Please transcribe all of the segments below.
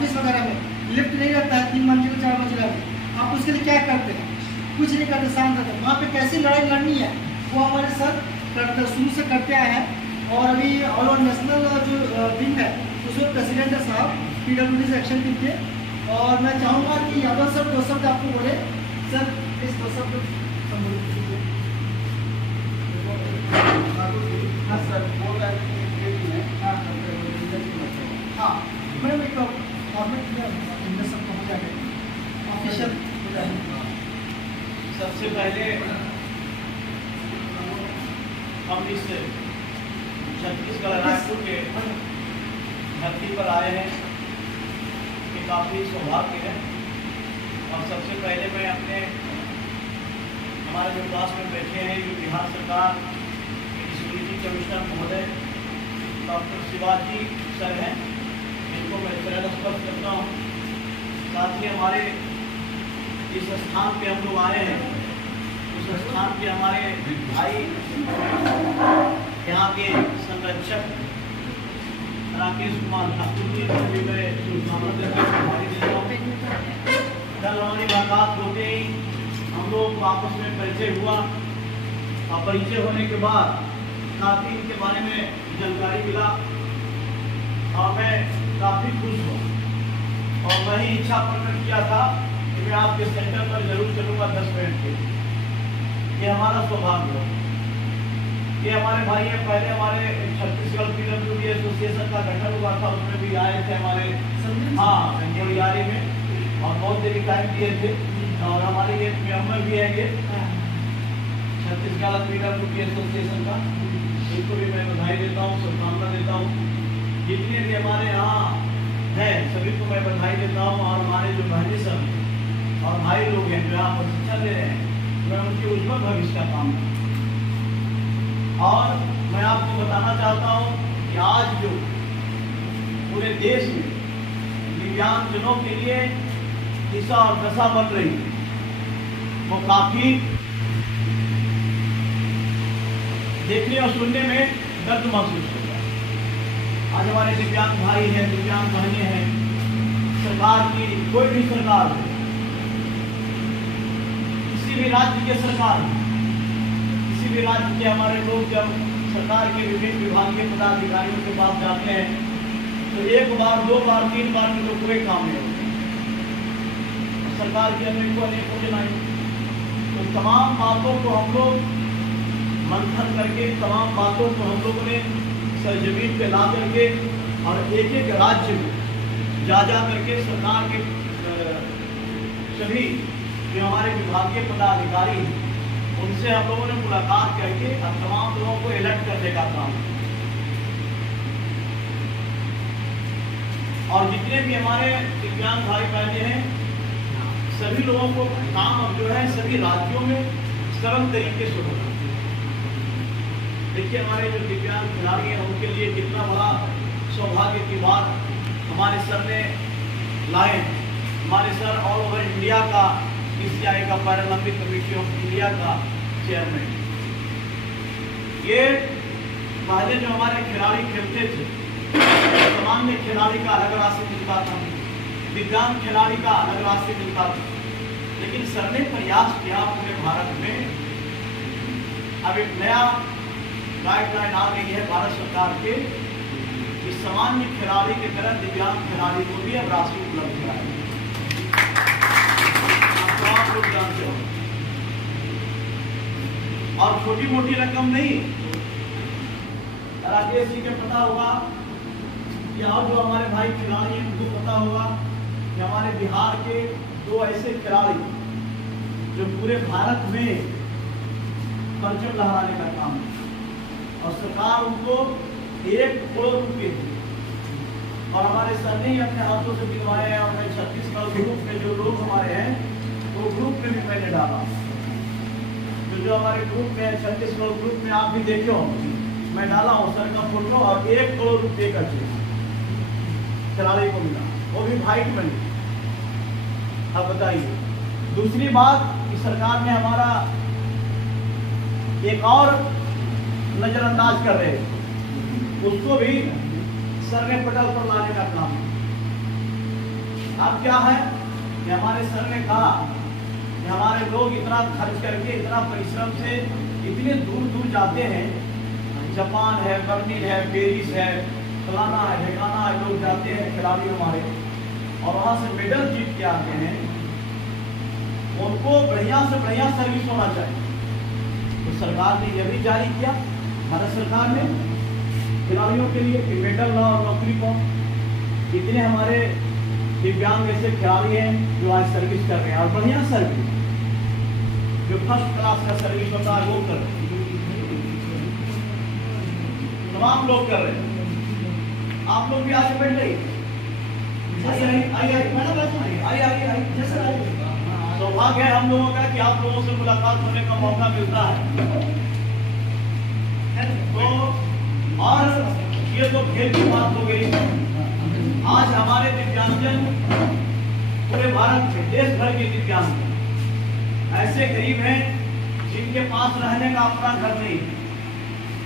Office वगैरह में lift नहीं रहता है 3 मंजिल 4 मंजिला में, आप उसके लिए क्या करते हैं? कुछ नहीं करते, शांत रहते हैं। वहाँ पे कैसी लड़ाई लड़नी है वो हमारे सर करते शुरू से करते आए हैं। और अभी ऑल ओवर नेशनल जो विंग है उसमें प्रेसिडेंट है साहब PWD सेक्शन टीम के। और मैं चाहूँगा कि यादव सर 2 शब्द आपको बोले। सर इस 2 शब्द संबोधित कीजिए। हाँ सर, हाँ मैडम एक फॉर्मेट में सब हो जाएगा, ऑफिशियल हो जाएगा। सबसे पहले हम इस छत्तीसगढ़ रायपुर के धरती पर आए हैं, ये काफ़ी सौभाग्य है। और सबसे पहले मैं अपने हमारे जो क्लास में बैठे हैं जो बिहार सरकार सिक्योरिटी कमिश्नर महोदय डॉक्टर शिवाजी सर हैं, इनको मैं चरण स्पर्श करता हूँ। साथ ही हमारे इस स्थान पे हम लोग आए हैं, उस स्थान पे हमारे भाई यहाँ के संरक्षक राकेश कुमार ठाकुर जी को भी मैं शुभकामना देता हूँ। कल हमारी मुलाकात होते ही हम लोग आपस में परिचय हुआ और परिचय होने के बाद काफ़ी इनके बारे में जानकारी मिला और मैं काफ़ी खुश हूँ। और वही इच्छा प्रकट किया था कि मैं आपके सेंटर पर जरूर चलूँगा 10 मिनट के। ये हमारा सौभाग्य है। ये हमारे भाई हैं, पहले हमारे छत्तीसगढ़ PWD एसोसिएशन का गठन हुआ था, उसमें भी आए थे हमारे संजय में और बहुत देरी टाइम दिए थे। और हमारे ये मेंबर भी है ये छत्तीसगढ़ PWD एसोसिएशन का, इनको भी मैं बधाई देता हूँ, शुभकामना देता हूँ। जितने भी हमारे यहाँ हैं सभी को मैं बधाई देता हूँ। और हमारे जो बहनी सब और भाई लोग हैं जो यहाँ पर शिक्षा दे रहे हैं, मैं उनके उज्ज्वल भविष्य का काम करता हूँ। और मैं आपको बताना चाहता हूँ कि आज जो पूरे देश में दिव्यांगजनों के लिए दिशा और दशा बन रही है वो काफी देखने और सुनने में दर्द महसूस होता है। आज हमारे दिव्यांग भाई हैं, दिव्यांग बहनें हैं, सरकार की कोई भी सरकार हो, किसी भी राज्य के सरकार, किसी भी राज्य के हमारे लोग जब सरकार के विभिन्न विभागीय पदाधिकारियों के पास जाते हैं तो 1 बार 2 बार 3 बार में तो कोई काम नहीं होता। सरकार की अनेकों योजनाएं, तो तमाम बातों को हम लोग मंथन करके, तमाम बातों को हम लोगों ने सरजमीन पे ला करके और एक राज्य में जा करके सरकार के सभी जो हमारे विभागीय पदाधिकारी हैं उनसे हम लोगों ने मुलाकात करके और तमाम लोगों को अलर्ट करने का काम किया। और जितने भी हमारे दिव्यांग भाई बहने हैं सभी लोगों को काम अब जो है सभी राज्यों में सरल तरीके से होगा। देखिए हमारे जो दिव्यांग खिलाड़ी हैं उनके लिए कितना बड़ा सौभाग्य की बात हमारे सर ने लाए। हमारे सर ऑल ओवर इंडिया का PCI का पैरालंपिक कमेटी ऑफ इंडिया का चेयरमैन। ये पहले जो हमारे खिलाड़ी खेलते थे सामान्य खिलाड़ी का अलग राशि मिलता था, दिव्यांग खिलाड़ी का अलग राशि मिलता था, लेकिन सर ने प्रयास किया पूरे भारत में। अब एक नया गाइडलाइन आ गई है भारत सरकार के कि सामान्य खिलाड़ी की तरह दिव्यांग खिलाड़ी को भी अब राशि उपलब्ध कराई। आप लोग जानते हो और छोटी मोटी रकम नहीं। राजेश जी को पता होगा कि और जो हमारे भाई खिलाड़ी हैं उनको पता होगा कि हमारे बिहार के 2 ऐसे खिलाड़ी जो पूरे भारत में परचम लहराने का काम है और सरकार उनको 1 करोड़ रुपए दी। और हमारे सर ने ही अपने हाथों से दिलवाए हैं। और मैं छत्तीसगढ़ ग्रुप में जो लोग हमारे हैं तो ग्रुप में भी मैंने डाला, जो हमारे ग्रुप में छत्तीसगढ़ ग्रुप में आप भी देखे हो, मैं डाला हूँ सर का फोटो और 1 करोड़ रुपए का चेक खिलाड़ी को मिला, वो भी व्हाइट मनी। अब बताइए दूसरी बात कि सरकार ने हमारा एक और नजरअंदाज कर रहे हैं, उसको भी सर ने पटल पर लाने का काम। अब क्या है कि हमारे सर ने कहा कि हमारे लोग इतना खर्च करके, इतना परिश्रम से इतने दूर दूर जाते हैं, जापान है, बर्लिन है, पेरिस है, फलाना है, ढिकाना है, लोग जाते हैं खिलाड़ी हमारे, और वहाँ से मेडल जीत के आते हैं। उनको बढ़िया से बढ़िया सर्विस होना चाहिए। तो सरकार ने यह भी जारी किया, भारत सरकार ने, खिलाड़ियों के लिए कि मेडल ला और नौकरी पाओ। इतने हमारे दिव्यांग ऐसे खिलाड़ी हैं जो आज सर्विस कर रहे हैं, और बढ़िया सर्विस, जो फर्स्ट क्लास का सर्विस होता है वो कर रहे हैं, तमाम लोग कर रहे हैं। आप लोग भी आगे बैठ जाइए, सौभाग्य है हम लोगों का कि आप लोगों से मुलाकात होने का मौका मिलता है। तो और ये तो खेल की बात हो गई। आज हमारे दिव्यांगजन पूरे भारत में, देश भर के दिव्यांगजन ऐसे गरीब हैं जिनके पास रहने का अपना घर नहीं है।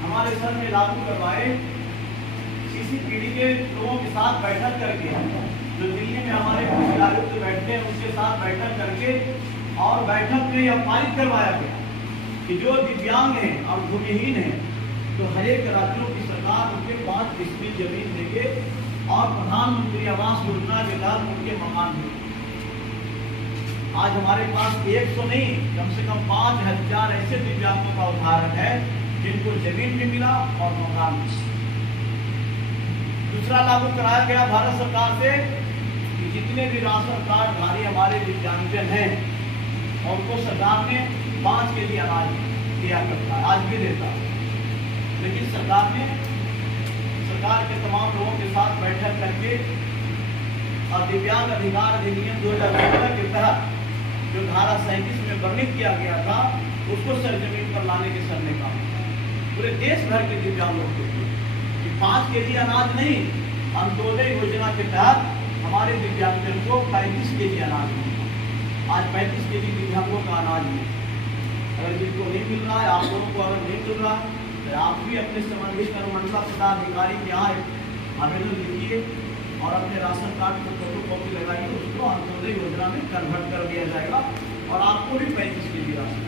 हमारे सर ने लागू करवाए, CCPD के लोगों के साथ बैठक करके, जो दिल्ली में हमारे आयुक्त बैठते हैं उनके साथ बैठक करके, और बैठक में यह पारित करवाया गया कि जो दिव्यांग हैं और भूमिहीन हैं, तो हर एक राज्यों की सरकार उनके 5 फीसदी जमीन देंगे, और प्रधानमंत्री आवास योजना के तहत उनके मकान देंगे। आज हमारे पास 100 नहीं, कम से कम 5000 ऐसे दिव्यांगों का उदाहरण है जिनको जमीन भी मिला और मकान भी। दूसरा लागू कराया गया भारत सरकार से कि जितने भी राशन कार्डधारी हमारे दिव्यांगजन हैं, उनको सरकार ने 5 केजी अनाज दिया करता है, आज भी देता है। लेकिन सरकार के तमाम लोगों के साथ बैठक करके और दिव्यांग अधिकार अधिनियम 2015 के तहत जो धारा 37 में वर्णित किया गया था, उसको सरजमीन पर लाने के सर ने कहा पूरे देश भर के दिव्यांगों के लिए कि 5 केजी अनाज नहीं, अंत्योदय योजना के तहत हमारे दिव्यांगजन को 35 केजी अनाज मिला। आज 35 केजी दिव्यांगों का अनाज मिला। अगर जिनको नहीं मिल रहा है, आप लोगों को अगर नहीं मिल रहा, तो आप भी अपने संबंधित अनुमंडला पदाधिकारी के यहाँ आवेदन लिखिए और अपने राशन कार्ड को फोटोकॉपी लगाइए, उसको अंत्योदय योजना में कन्वर्ट कर दिया जाएगा और आपको भी 35 केजी राशन।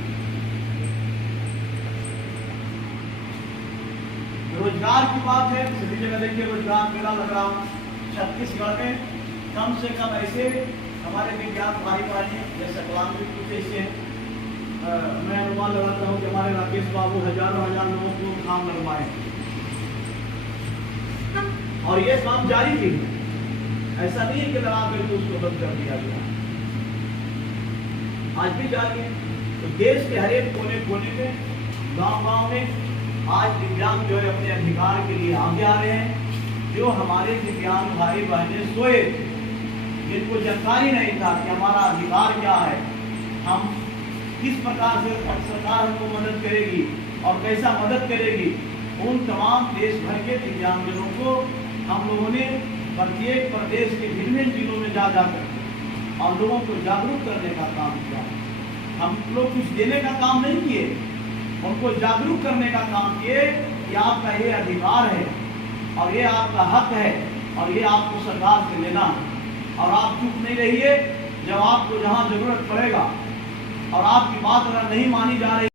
रोजगार की बात है, सभी जगह देखिए रोजगार मेला लग रहा। छत्तीसगढ़ में कम से कम ऐसे हमारे दिव्यांग भाई बहनी जैसे कलाम भी कुछ ऐसे मैं अनुमान लगाता हूँ कि हमारे राकेश बाबू हजारों लोगों को काम लगवाए, और ये काम जारी भी है। ऐसा नहीं है कि लगा करके उसको बंद कर दिया गया, आज भी जारी है। तो देश के हर एक कोने कोने में, गांव-गांव में आज दिव्यांग जो है अपने अधिकार के लिए आगे आ रहे हैं। जो हमारे दिव्यांग भाई बहनें सोए, जिनको जानकारी नहीं था कि हमारा अधिकार क्या है, हम किस प्रकार से सरकार हमको मदद करेगी और कैसा मदद करेगी, उन तमाम देश भर के दिव्यांगजनों को हम लोगों ने प्रत्येक प्रदेश के भिन्न जिलों में जा जाकर और लोगों को जागरूक करने का काम किया। हम लोग कुछ देने का काम नहीं किए, उनको जागरूक करने का काम किए कि आपका ये अधिकार है और ये आपका हक है और ये आपको सरकार से लेना है। और आप चुप नहीं रहिए, जब आपको जहाँ जरूरत पड़ेगा और आपकी बात अगर नहीं मानी जा रही